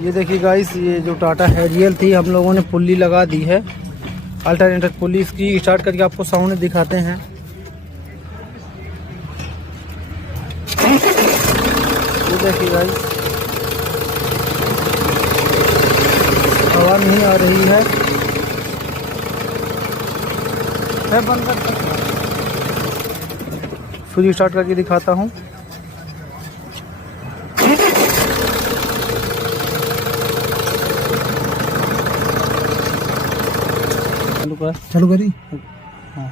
ये देखिए गाइस, ये जो टाटा हैरियर थी हम लोगों ने पुल्ली लगा दी है, अल्टरनेटर पुल्ली। इसकी स्टार्ट करके आपको साउंड दिखाते हैं। ये देखिए गाइस, हवा नहीं आ रही है। बंद कर, फिर स्टार्ट करके दिखाता हूँ। चालू करी। हाँ।